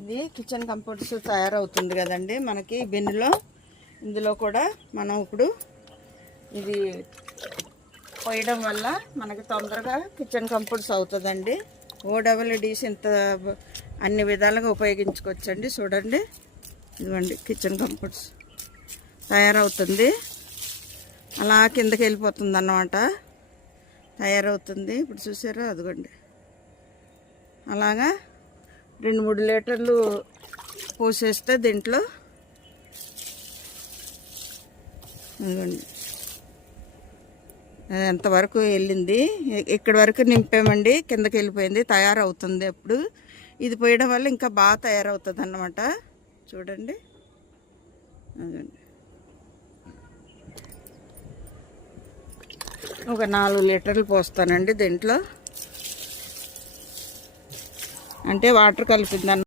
ఇది కిచెన్ కంపోర్ట్స్ తయారవుతుంది కదండి మనకి బిన్నులో. ఇందులో కూడా మనం ఇప్పుడు ఇది పోయడం వల్ల మనకి తొందరగా కిచెన్ కంపోర్ట్స్ అవుతుందండి. ఓడబ్ల్యూడీస్ ఇంత అన్ని విధాలుగా ఉపయోగించుకోవచ్చండి. చూడండి. ఇదిగోండి కిచెన్ కంపోర్ట్స్ తయారవుతుంది. అలా కిందకి వెళ్ళిపోతుంది అన్నమాట తయారవుతుంది. ఇప్పుడు చూసారా? అదిగోండి. అలాగా రెండు మూడు లీటర్లు పోసేస్తే దీంట్లో ఎంతవరకు వెళ్ళింది? ఇక్కడి వరకు నింపామండి కిందకి వెళ్ళిపోయింది తయారవుతుంది అప్పుడు. ఇది పోయడం వల్ల ఇంకా బాగా తయారవుతుంది అన్నమాట చూడండి. అదండి ఒక నాలుగు లీటర్లు పోస్తానండి దీంట్లో. అంటే వాటర్ కలిపింది